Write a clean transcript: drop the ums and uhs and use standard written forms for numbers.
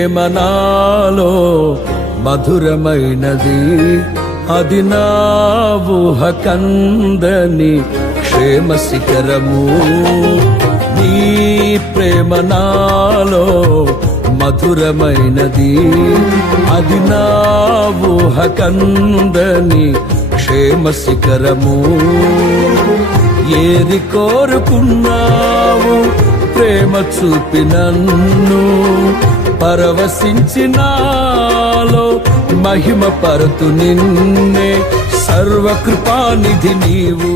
ప్రేమ నాలో మధురమైనది, అది నా ఊహ కందని క్షేమ శిఖరము. నీ ప్రేమ నాలో మధురమైనది, అది నా ఊహ కందని క్షేమ శిఖరము. ఏది కోరుకున్నావు ప్రేమ చూపి నన్ను పరవశించినాలో మహిమ పరతు నిన్నే. సర్వకృపానిధి నీవు,